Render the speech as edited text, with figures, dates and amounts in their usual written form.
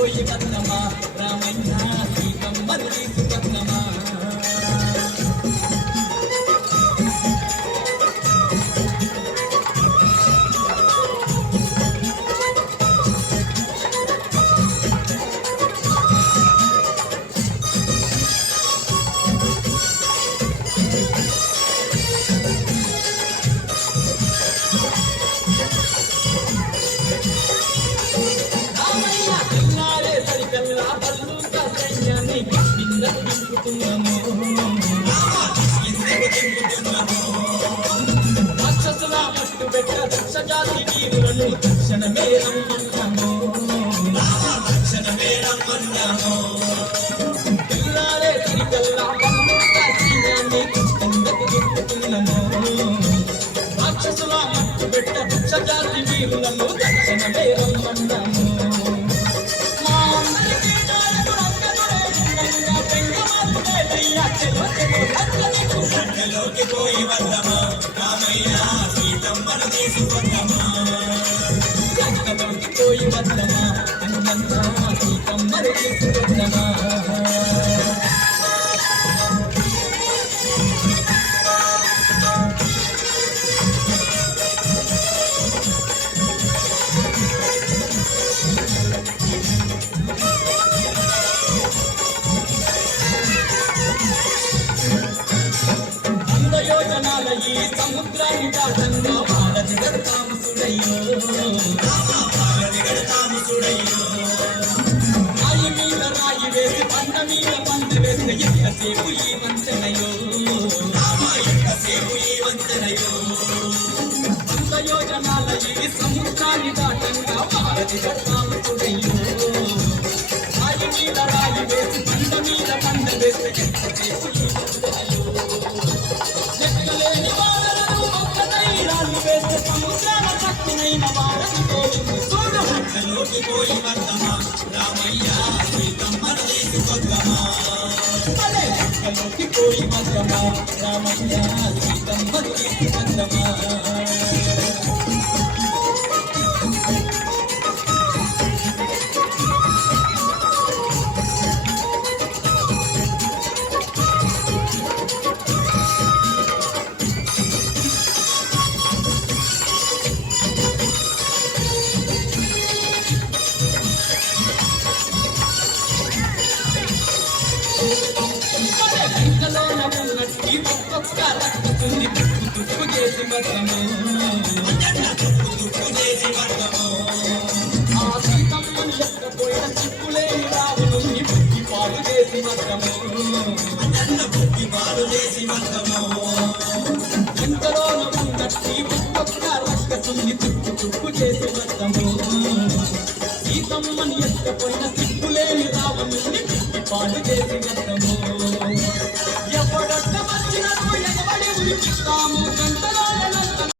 పోయి వద్దమా రామయ్య సీతమ్మను తీసుకొద్దమా రాక్షసుల మట్టు పెట్ట దక్షజాతి వీరులను దక్షిణమే రమ్మన్నాము పిల్లారే సరికల్లా పల్లుగా సైన్యాన్ని కిందకు దింపుతున్నాము రాక్షసుల మట్టు పెట్ట దక్షజాతి వీరులను దక్షిణమే రమ్మన్నాము గంటలోకి పోయి వద్దమా రామయ్య సీతమ్మను తీసుకొద్దమా గంటలోకి పోయి వద్దమా అన్నన్నా సీతమ్మను తీసుకొద్దమా ఈ సముద్రాన్ని దాటంగా భారతి గడతాము సుడయ్యో రాయి మీద రాయి వేసి పంట మీద పంట వేసిన ఎంతసేపు ఈ వంచనయో వంద యోజనాల ఈ సముద్రాన్ని దాటంగా భారతి గడతాము సుడయ్యో రాయి మీద రాయి వేసి పంట మీద పంట వేసిన ఎంతసేపు ఈ వంచనయో సముద్రాల శక్తినైన వారని గంటలోకి పోయి వద్దమా రామయ్య సీతమ్మను తీసుకొద్దమా గంటలోకి పోయి వద్దమా రామయ్య సీతమ్మను తీసుకొద్దమా ఒక్కొక్క రక్తుంది తుప్పు చేసి వద్దము ఆ సీతమ్మను ఎక్కపోయిన చిక్కులేని రావుని బుద్ధి పాలు చేసి వద్దము ఎంతలోన ఉన్నట్టి ఒక్కొక్క రక్తుంది తుప్పు చేసి వద్దము సీతమ్మను ఎక్కపోయిన చిక్కులేని రావుని బుద్ధి పాలు చేసి వద్దము